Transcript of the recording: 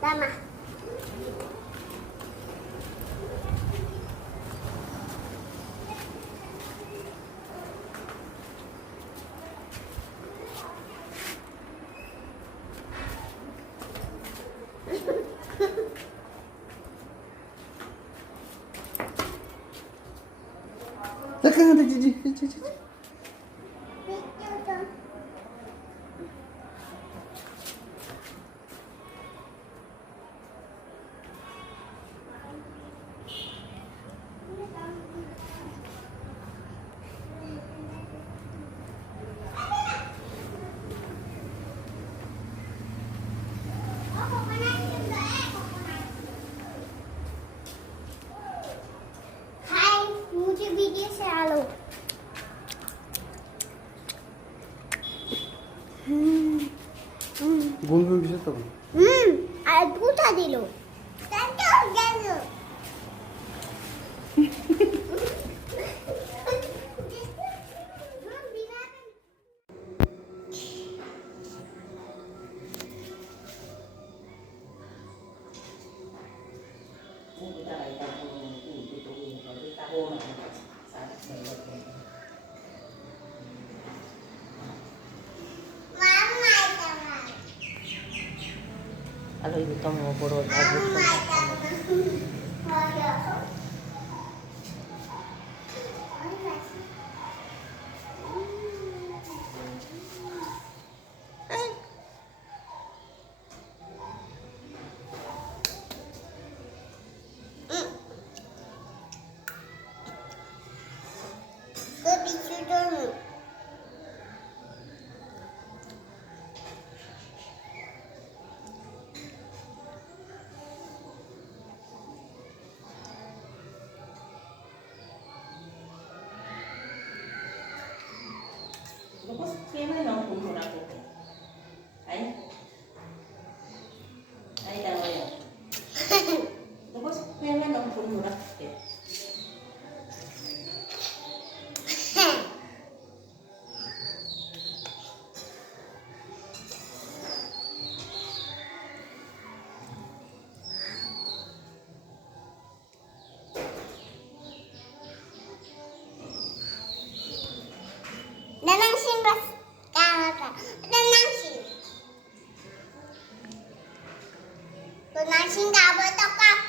Tama. Teka nga, Gigi. मुझे video से आलो गुनगुन किसे तब আর দুটা দিল Kalau ibu tahu mau borot abu Tapos, kaya mo na kung muna ko. Ay? Ay, tama yan. Tapos, kaya mo na kung muna ko. Nanangsin bas kakak. Nanangsin. Nanangsin ka ba to ka?